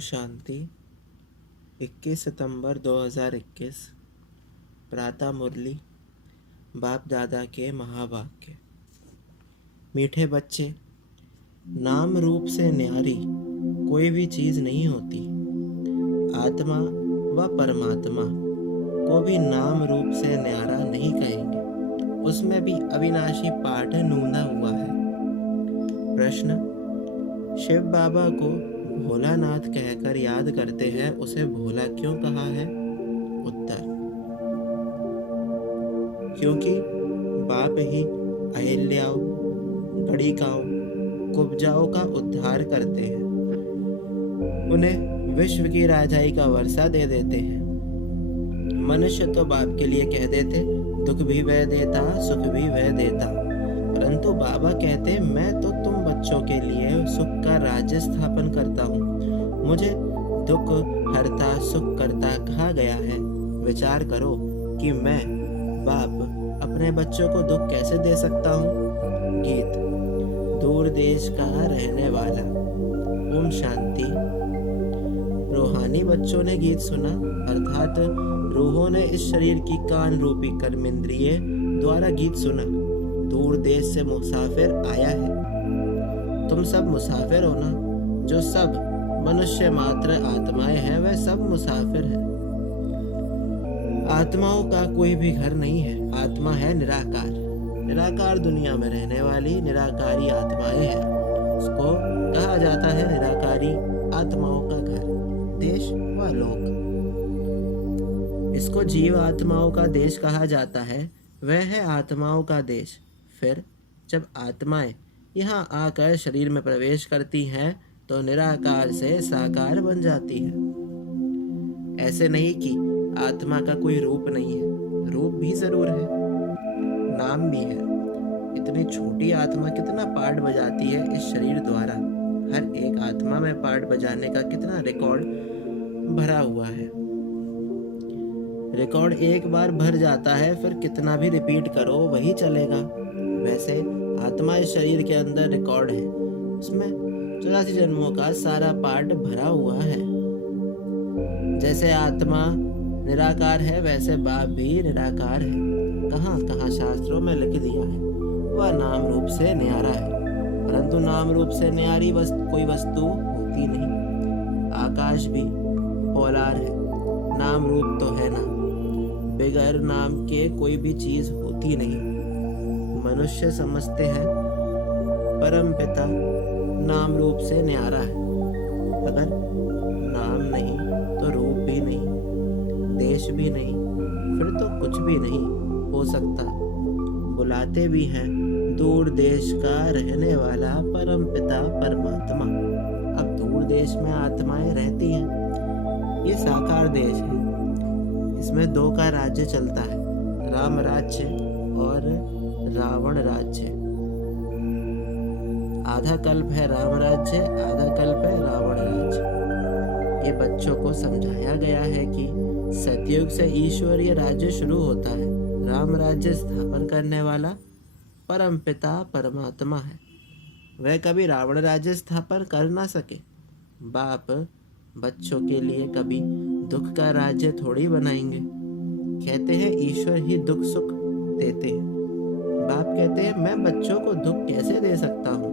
शांति। 21 सितंबर 2021 प्रातः मुरली बाप दादा के महावाक्य। मीठे बच्चे, नाम रूप से न्यारी कोई भी चीज नहीं होती। आत्मा व परमात्मा को भी नाम रूप से न्यारा नहीं कहेंगे, उसमें भी अविनाशी पाठ नूना हुआ है। प्रश्न: शिव बाबा को भोलानाथ कहकर याद करते हैं, उसे भोला क्यों कहा है? उत्तर: क्योंकि बाप ही अहिल्याओं, गणिकाओं, कुब्जाओं का उद्धार करते हैं, उन्हें विश्व की राजाई का वर्षा दे देते हैं। मनुष्य तो बाप के लिए कह देते, दुख भी वह देता, सुख भी वह देता, परंतु बाबा कहते, मैं तो तुम बच्चों के लिए सुख का राज्य स्थापन करता हूँ। मुझे दुख हरता सुख करता कहा गया है। विचार करो कि मैं बाप अपने बच्चों को दुख कैसे दे सकता हूँ। गीत। दूर देश का रहने वाला। ओम शांति। रूहानी बच्चों ने गीत सुना, अर्थात रूहों ने इस शरीर की कान रूपी कर्मेंद्रिय द्वारा गीत सुना। दूर देश से मुसाफिर आया है। तुम सब मुसाफिर हो ना। जो सब मनुष्य मात्र आत्माएं हैं, वह सब मुसाफिर हैं। आत्माओं का कोई भी घर नहीं है। आत्मा है निराकार। निराकार दुनिया में रहने वाली निराकारी आत्माएं हैं। उसको कहा जाता है निराकारी आत्माओं का घर, देश व लोक। इसको जीव आत्माओं का देश कहा जाता है। वह है आत्माओं का देश। फिर जब आत्माएं यहाँ आकर शरीर में प्रवेश करती हैं तो निराकार से साकार बन जाती है। ऐसे नहीं कि आत्मा का कोई रूप नहीं है, रूप भी जरूर है, नाम भी है। इतनी छोटी आत्मा कितना पार्ट बजाती है इस शरीर द्वारा। हर एक आत्मा में पार्ट बजाने का कितना रिकॉर्ड भरा हुआ है। रिकॉर्ड एक बार भर जाता है, फिर कितना भी रिपीट करो वही चलेगा। वैसे आत्मा इस शरीर के अंदर रिकॉर्ड है, उसमें 84 जन्मों का सारा पार्ट भरा हुआ है। जैसे आत्मा निराकार है, वैसे बाप भी निराकार है। कहाँ कहाँ शास्त्रों में लिख दिया है, वह नाम रूप से न्यारा है, परंतु नाम रूप से न्यारी कोई वस्तु होती नहीं। आकाश भी पोलार है, नाम रूप तो है ना। बिगर नाम के कोई भी चीज होती नहीं। मनुष्य समझते हैं परम पिता नाम रूप से न्यारा है। अगर नाम नहीं तो रूप भी नहीं, देश भी नहीं, फिर तो कुछ भी नहीं हो सकता। बुलाते भी हैं दूर देश का रहने वाला परम पिता परमात्मा। अब दूर देश में आत्माएं रहती हैं। ये साकार देश है। इसमें दो का राज्य चलता है, राम राज्य और रावण राज्य। आधा कल्प है राम राज्य, आधा कल्प है रावण राज्य। ये बच्चों को समझाया गया है कि सतयुग से ईश्वरीय राज्य शुरू होता है। राम राज्य स्थापन करने वाला परम पिता परमात्मा है। वह कभी रावण राज्य स्थापन कर ना सके। बाप बच्चों के लिए कभी दुख का राज्य थोड़ी बनाएंगे। कहते हैं ईश्वर ही दुख सुख देते हैं। बाप कहते हैं मैं बच्चों को दुख कैसे दे सकता हूँ,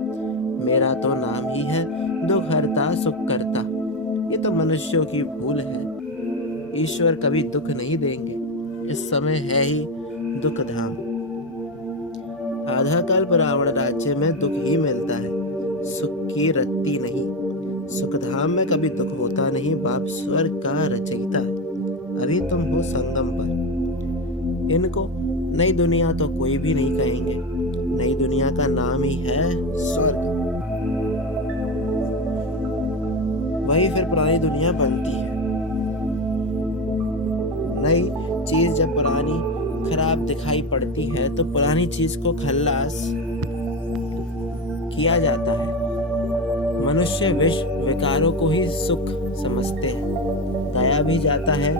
मेरा तो नाम ही है दुख हरता सुख करता। ये तो मनुष्यों की भूल है। ईश्वर कभी दुख नहीं देंगे। इस समय है ही दुख धाम। आधा कल्प रावण राज्य में दुख ही मिलता है, सुख की रत्ती नहीं। सुख धाम में कभी दुख होता नहीं। बाप स्वर्ग का रचयिता है। अभी तुम हो संगम पर। इनको नई दुनिया तो कोई भी नहीं कहेंगे। नई दुनिया का नाम ही है स्वर्ग। वही फिर पुरानी दुनिया बनती है। नई चीज जब पुरानी खराब दिखाई पड़ती है तो पुरानी चीज को खल्लास किया जाता है। मनुष्य विष विकारों को ही सुख समझते हैं। गाया भी जाता है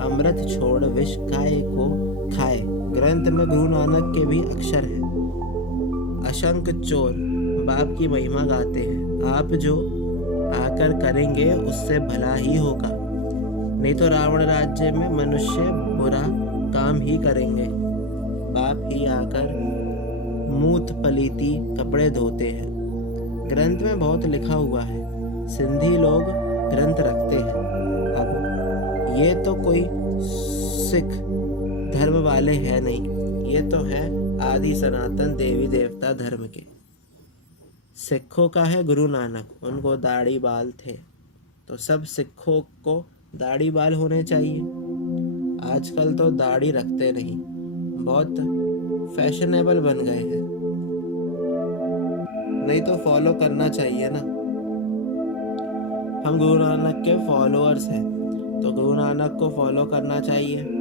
अमृत छोड़ विष काय को खाए। ग्रंथ में गुरु नानक के भी अक्षर हैं। अशंक चोर बाप की महिमा गाते हैं। आप जो आकर करेंगे उससे भला ही होगा, नहीं तो रावण राज्य में मनुष्य बुरा काम ही करेंगे। बाप ही आकर मूत पलीती कपड़े धोते हैं। ग्रंथ में बहुत लिखा हुआ है, सिंधी लोग ग्रंथ रखते हैं। अब ये तो कोई सिख धर्म वाले हैं नहीं, ये तो है आदि सनातन देवी देवता धर्म के। सिखों का है गुरु नानक, उनको दाढ़ी बाल थे, तो सब सिखों को दाढ़ी बाल होने चाहिए। आजकल तो दाढ़ी रखते नहीं, बहुत फैशनेबल बन गए हैं, नहीं तो फॉलो करना चाहिए ना। हम गुरु नानक के फॉलोअर्स हैं, तो गुरु नानक को फॉलो करना चाहिए।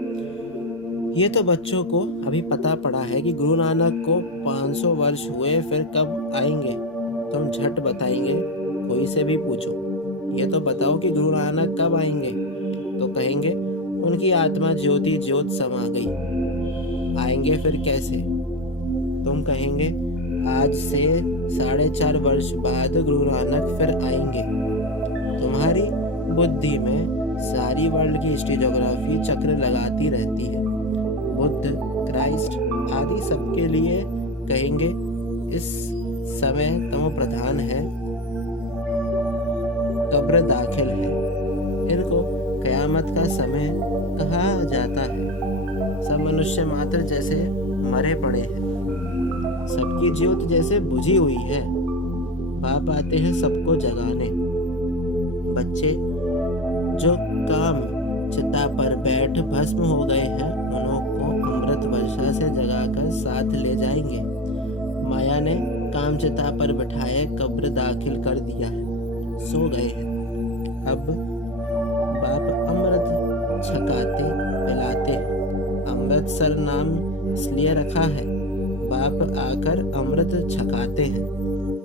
ये तो बच्चों को अभी पता पड़ा है कि गुरु नानक को 500 वर्ष हुए, फिर कब आएंगे तुम झट बताएंगे। कोई से भी पूछो, ये तो बताओ कि गुरु नानक कब आएंगे, तो कहेंगे उनकी आत्मा ज्योति ज्योत समा गई। आएंगे फिर कैसे? तुम कहेंगे आज से 4.5 वर्ष बाद गुरु नानक फिर आएंगे। तुम्हारी बुद्धि में सारी वर्ल्ड की हिस्ट्री ज्योग्राफी चक्र लगाती रहती है। बुद्ध, क्राइस्ट आदि सबके लिए कहेंगे इस समय तमो प्रधान है, कब्र दाखिल है। इनको कयामत का समय कहा जाता है। सब मनुष्य मात्र जैसे मरे पड़े हैं, सबकी ज्योत जैसे बुझी हुई है। बाप आते हैं सबको जगाने। बच्चे जो काम चिता पर बैठ भस्म हो गए हैं, उनको अमृत वर्षा से जगाकर साथ ले जाएंगे। माया ने काम चिता पर बिठाए कब्र दाखिल कर दिया है, सो गए हैं। अब बाप अमृत छकाते पिलाते हैं। अमृतसर नाम इसलिए रखा है, बाप आकर अमृत छकाते हैं।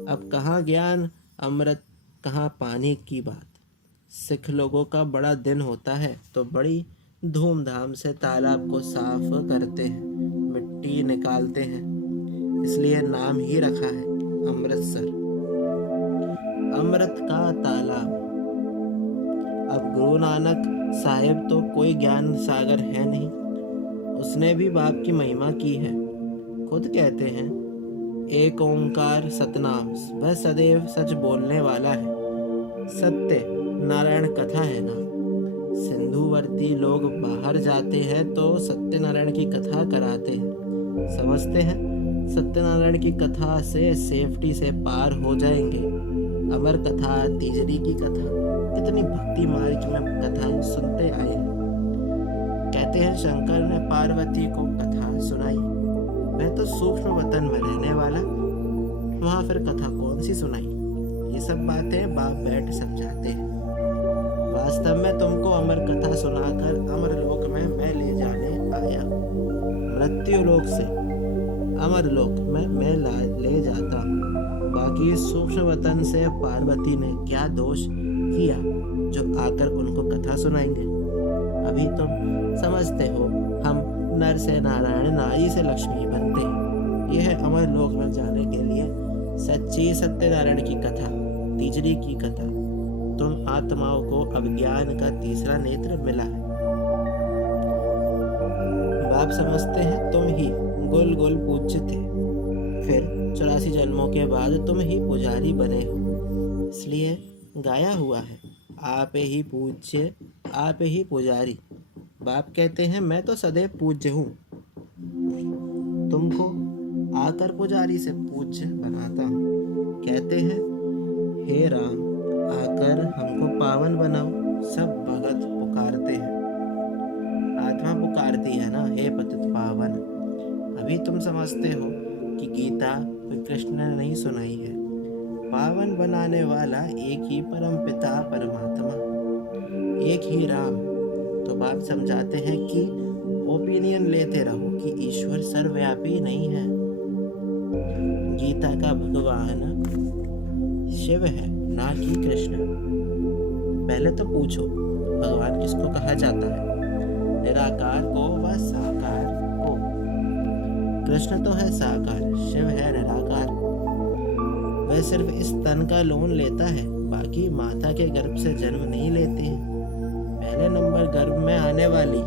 अब कहाँ ज्ञान अमृत, कहाँ पानी की बात। सिख लोगों का बड़ा दिन होता है तो बड़ी धूमधाम से तालाब को साफ करते हैं, मिट्टी निकालते हैं, इसलिए नाम ही रखा है अमृतसर, अमृत का तालाब। अब गुरु नानक साहिब तो कोई ज्ञान सागर है नहीं, उसने भी बाप की महिमा की है। खुद कहते हैं एक ओंकार सतनाम, वह सदैव सच बोलने वाला है। सत्य नारायण कथा है ना। सिंधुवर्ती लोग बाहर जाते हैं तो सत्यनारायण की कथा कराते हैं, समझते हैं सत्यनारायण की कथा से सेफ्टी से पार हो जाएंगे। अमर कथा, तीजरी की कथा, कितनी भक्ति मार्ग में कथाएं सुनते आए हैं। कहते हैं शंकर ने पार्वती को कथा सुनाई, वह तो सूक्ष्म वतन में रहने वाला, वहां फिर कथा कौन सी सुनाई। ये सब बातें बाप बैठ समझाते हैं। वास्तव में तुमको अमर कथा सुनाकर अमर लोक में मैं ले जाने आया। मृत्यु लोक से अमर लोक में मैं ले जाता हूँ। बाकी सूक्ष्म वतन से पार्वती ने क्या दोष किया जो आकर उनको कथा सुनाएंगे। अभी तुम समझते हो हम नर से नारायण, नारी से लक्ष्मी बनते हैं। यह है अमर लोक में जाने के लिए सच्ची सत्यनारायण की कथा, तीजरी की कथा। तुम आत्माओं को अब ज्ञान का तीसरा नेत्र मिला है। बाप समझते हैं तुम ही गोल गोल पूज्य थे, फिर 84 जन्मों के बाद तुम ही पुजारी बने हो, इसलिए गाया हुआ है आप ही पूज्य आप ही पुजारी। बाप कहते हैं मैं तो सदैव पूज्य हूँ, तुमको आकर पुजारी से पूज्य बनाता हूँ। कहते हैं हे राम आकर हमको पावन बनाओ। सब भगत पुकारते हैं, आत्मा पुकारती है ना, हे पतित पावन। अभी तुम समझते हो कि गीता कोई कृष्ण ने नहीं सुनाई है। पावन बनाने वाला एक ही परम पिता परमात्मा, एक ही राम। तो बाप समझाते हैं कि ओपिनियन लेते रहो कि ईश्वर सर्वव्यापी नहीं है। गीता का भगवान शिव है ना कि कृष्ण। पहले तो पूछो भगवान किसको कहा जाता है, निराकार को व साकार को। कृष्ण तो है साकार, शिव है निराकार। वह सिर्फ इस तन का लोन लेता है, बाकी माता के गर्भ से जन्म नहीं लेते हैं। पहले नंबर गर्भ में आने वाली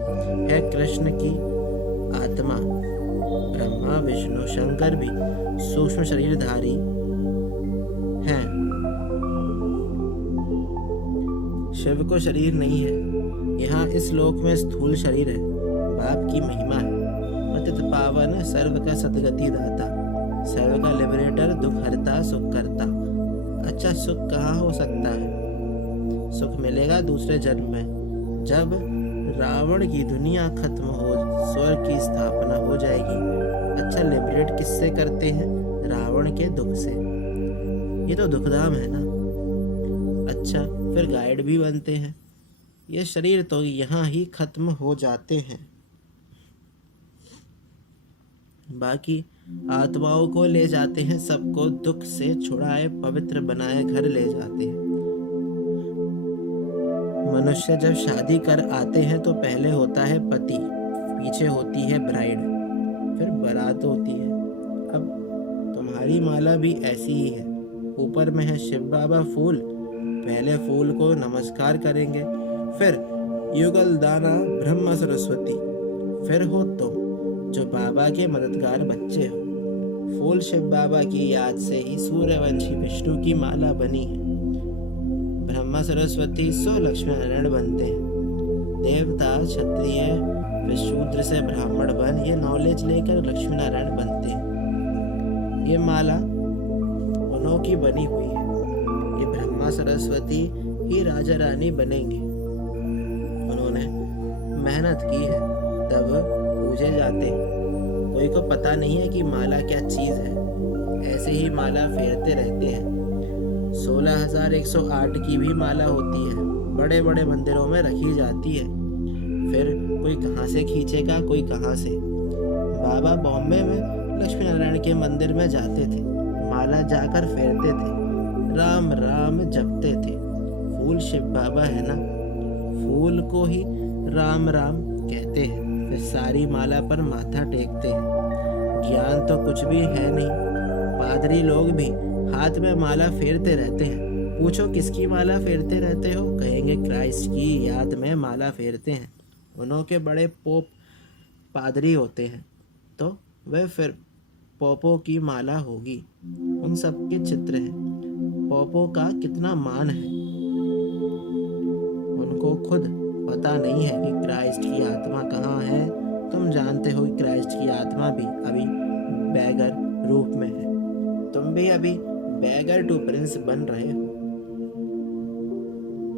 है कृष्ण की आत्मा। ब्रह्मा विष्णु शंकर भी सूक्ष्म शरीरधारी हैं। शिव को शरीर नहीं है। यहाँ इस लोक में स्थूल शरीर है। बाप की महिमा है। पतित पावन सर्व का सदगति दाता, सर्व का लिबरेटर, दुख हरता सुख करता। अच्छा सुख कहाँ हो सकता है? सुख मिलेगा दूसरे जन्म में, जब रावण की दुनिया खत्म हो, स्वर्ग की स्थापना हो जाएगी। अच्छा लिबरेट किससे करते हैं? रावण के दुख से। ये तो दुखधाम है ना। अच्छा फिर गाइड भी बनते हैं। ये शरीर तो यहाँ ही खत्म हो जाते हैं। बाकी आत्माओं को ले जाते हैं, सबको दुख से छुड़ाए पवित्र बनाए घर ले जाते हैं। मनुष्य जब शादी कर आते हैं तो पहले होता है पति, पीछे होती है ब्राइड, फिर बारात होती है। अब तुम्हारी माला भी ऐसी ही है। ऊपर में है शिव बाबा फूल, पहले फूल को नमस्कार करेंगे, फिर युगल दाना ब्रह्मा सरस्वती, फिर हो तुम जो बाबा के मददगार बच्चे हो। फूल शिव बाबा की याद से ही सूर्यवंशी विष्णु की माला बनी है। ब्रह्मा सरस्वती सो लक्ष्मी नारायण बनते हैं। देवता क्षत्रिय फिर शूद्र से ब्राह्मण बन ये नॉलेज लेकर लक्ष्मी नारायण बनते हैं। ये माला उन्हों की बनी हुई है। ये ब्रह्मा सरस्वती ही राजा रानी बनेंगे। उन्होंने मेहनत की है तब पूजे जाते हैं। कोई को पता नहीं है कि माला क्या चीज है, ऐसे ही माला फेरते रहते हैं। 16,108 की भी माला होती है, बड़े बड़े मंदिरों में रखी जाती है। फिर कोई कहाँ से खींचेगा, कोई कहाँ से। बाबा बॉम्बे में लक्ष्मी नारायण के मंदिर में जाते थे, माला जाकर फेरते थे, राम राम जपते थे। फूल शिव बाबा है ना, फूल को ही राम राम कहते हैं। फिर सारी माला पर माथा टेकते हैं। ज्ञान तो कुछ भी है नहीं। पादरी लोग भी हाथ में माला फेरते रहते हैं। पूछो किसकी माला फेरते रहते हो, कहेंगे क्राइस्ट की याद में माला फेरते हैं। उन्हों के बड़े पोप पादरी होते हैं, तो वह फिर पोपों की माला होगी। उन सब के चित्र हैं। पोपों का कितना मान है, उनको खुद पता नहीं है कि क्राइस्ट की आत्मा कहाँ है। तुम जानते हो कि क्राइस्ट की आत्मा भी अभी बैगर रूप में है। तुम भी अभी बैगर टू प्रिंस बन रहे हो।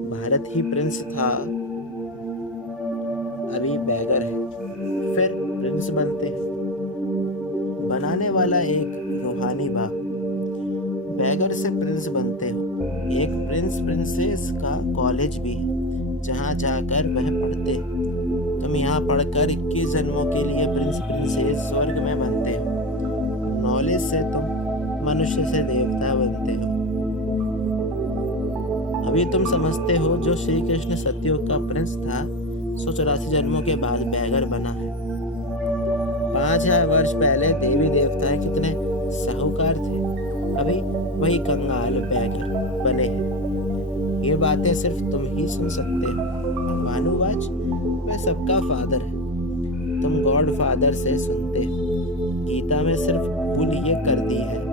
भारत ही प्रिंस था, अभी बैगर है, फिर प्रिंस बनते हैं। बनाने वाला एक रूहानी बाप, बैगर से प्रिंस बनते हो। एक प्रिंस प्रिंसेस का कॉलेज भी है, जहाँ जाकर वह पढ़ते हैं। तुम यहाँ पढ़कर 21 जन्मों के लिए प्रिंस प्रिंसेस स्वर्ग में बनते हो। नॉलेज से तुम मनुष्य से देवता बनते हो। अभी तुम समझते हो जो श्री कृष्ण सतयुग का प्रिंस था, 184 जन्मों के बाद बैगर बना है। 5000 वर्ष पहले देवी देवताएं कितने साहूकार थे, अभी वही कंगाल बैगर बने हैं। ये बातें सिर्फ तुम ही सुन सकते हो। भगवानुवाच वह सबका फादर है, तुम गॉड फादर से सुनते हो। गीता में सिर्फ भूल ये कर दी है।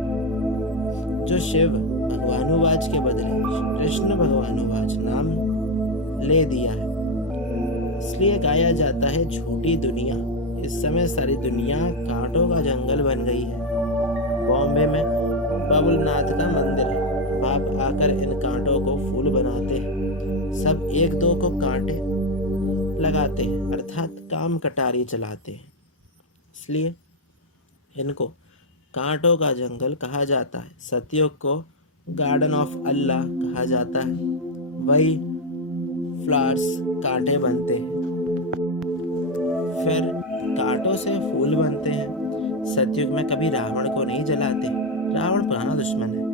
जो शिव भगवानुवाच के बदले कृष्ण भगवानुवाच नाम ले दिया है, इसलिए गाया जाता है झूठी दुनिया। इस समय सारी दुनिया कांटों का जंगल बन गई है। बॉम्बे में बबुलनाथ का मंदिर है, बाप आकर इन कांटों को फूल बनाते हैं। सब एक दो को कांटे लगाते हैं, अर्थात काम कटारी चलाते हैं। इसलिए इनको कांटों का जंगल कहा जाता है। सतयुग को गार्डन ऑफ अल्लाह कहा जाता है। वही फ्लावर्स कांटे बनते हैं, फिर कांटों से फूल बनते हैं। सतयुग में कभी रावण को नहीं जलाते, रावण पुराना दुश्मन है।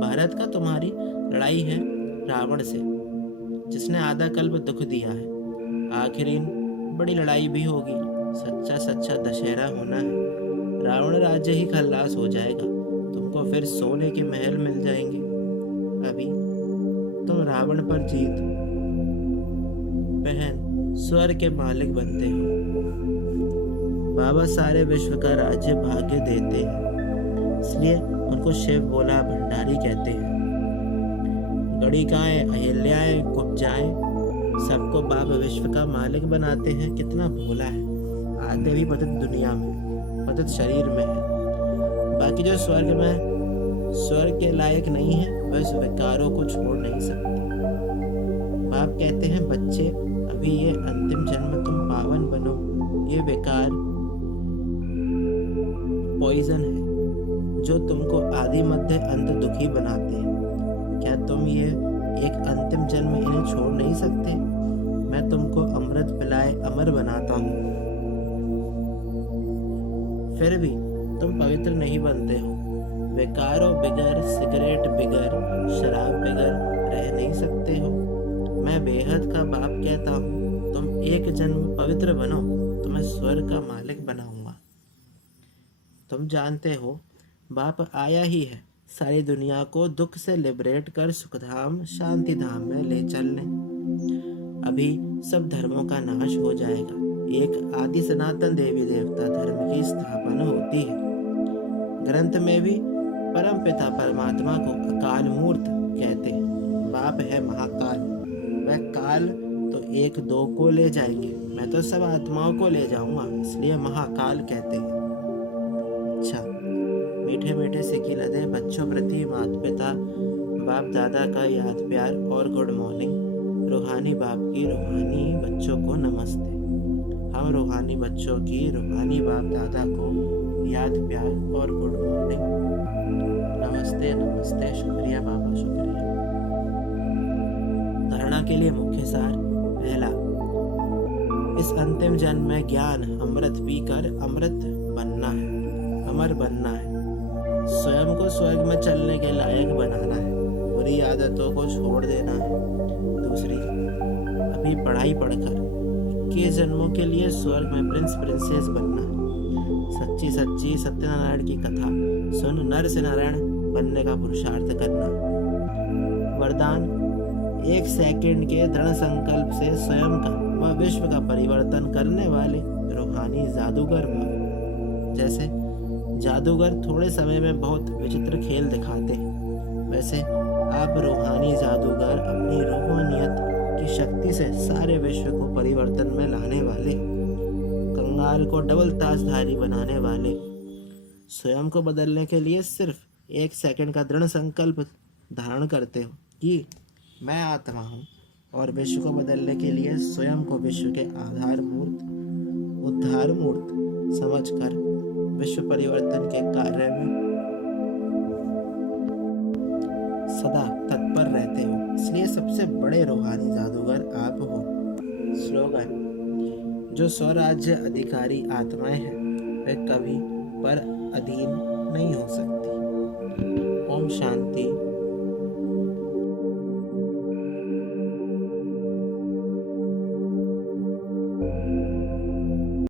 भारत का तुम्हारी लड़ाई है रावण से, जिसने आधा कल्प दुख दिया है। आखिरी बड़ी लड़ाई भी होगी, सच्चा सच्चा दशहरा होना है। रावण राज्य ही खल्लास हो जाएगा, तुमको फिर सोने के महल मिल जाएंगे। अभी रावण पर जीत। बहन, स्वर्ग के मालिक बनते हो। बाबा सारे विश्व का राज्य भाग्य देते हैं, इसलिए उनको शिव भोला भंडारी कहते हैं। गणिकाएं, अहिल्याएं, कुब्जाएं, सबको बाबा विश्व का मालिक बनाते हैं। कितना भोला है। आगे भी पतित दुनिया में, पतित शरीर में है। बाकी जो स्वर्ग के लायक नहीं है, वह इस विकारों को छोड़ नहीं सकते। बाप कहते हैं, बच्चे, अभी ये अंतिम जन्म तुम पावन बनो। ये विकार पॉइजन है जो तुमको आदि मध्य अंत दुखी बनाते हैं। क्या तुम ये एक अंतिम जन्म इन्हें छोड़ नहीं सकते? मैं तुमको अमृत पिलाए अमर बनाता हूँ, फिर भी तुम पवित्र नहीं बनते हो। विकारों बिगर, सिगरेट बिगर, शराब बिगर रह नहीं सकते हो। मैं बेहद का बाप कहता हूँ, तुम एक जन्म पवित्र बनो, तुम्हें स्वर्ग का मालिक बनाऊंगा। तुम जानते हो, बाप आया ही है सारी दुनिया को दुख से लिबरेट कर सुखधाम शांति धाम में ले चलने। अभी सब धर्मों का नाश हो जाएगा, एक आदि सनातन देवी देवता धर्म की स्थापना होती है। ग्रंथ में भी परम पिता परमात्मा को अकाल मूर्त कहते हैं। बाप है महाकाल। वह काल तो एक दो को ले जाएंगे, मैं तो सब आत्माओं को ले जाऊंगा, इसलिए महाकाल कहते हैं। अच्छा, मीठे मीठे सिक्की लदे बच्चों प्रति माता पिता बाप दादा का याद प्यार और गुड मॉर्निंग। रूहानी बाप की रूहानी बच्चों को नमस्ते। हम रूहानी बच्चों की रूहानी बाप दादा को याद प्यार और गुड मॉर्निंग। नमस्ते नमस्ते, शुक्रिया बाबा, शुक्रिया। धारणा के लिए मुख्य सार। पहला, इस अंतिम जन्म में ज्ञान अमृत पीकर अमृत बनना है, अमर बनना है। स्वयं को स्वर्ग में चलने के लायक बनाना है, बुरी आदतों को छोड़ देना है। दूसरी, अभी पढ़ाई पढ़कर 21 जन्मों के लिए स्वर्ग में प्रिंस प्रिंसेस बनना है। सच्ची सच्ची सत्यनारायण की कथा सुन नर से नारायण बनने का पुरुषार्थ करना। वरदान, 1 सेकंड के दृढ़ संकल्प से स्वयं का व विश्व का परिवर्तन करने वाले रूहानी जादूगर भव। जैसे जादूगर थोड़े समय में बहुत विचित्र खेल दिखाते हैं, वैसे आप रूहानी जादूगर अपनी रूहानियत की शक्ति से सारे विश्व को परिवर्तन में लाने वाले, कंगाल को डबल ताजधारी बनाने वाले। स्वयं को बदलने के लिए सिर्फ 1 सेकंड का दृढ़ संकल्प धारण करते हो कि मैं आत्मा हूँ, और विश्व को बदलने के लिए स्वयं को विश्व के आधार मूर्त, उद्धार मूर्त समझकर विश्व परिवर्तन के कार्य में सदा तत्पर रहते हो, इसलिए सबसे बड़े रूहानी जादूगर आप हो। स्लोगन, जो स्वराज्य अधिकारी आत्माएं हैं वे कभी पर अधीन नहीं हो सकते।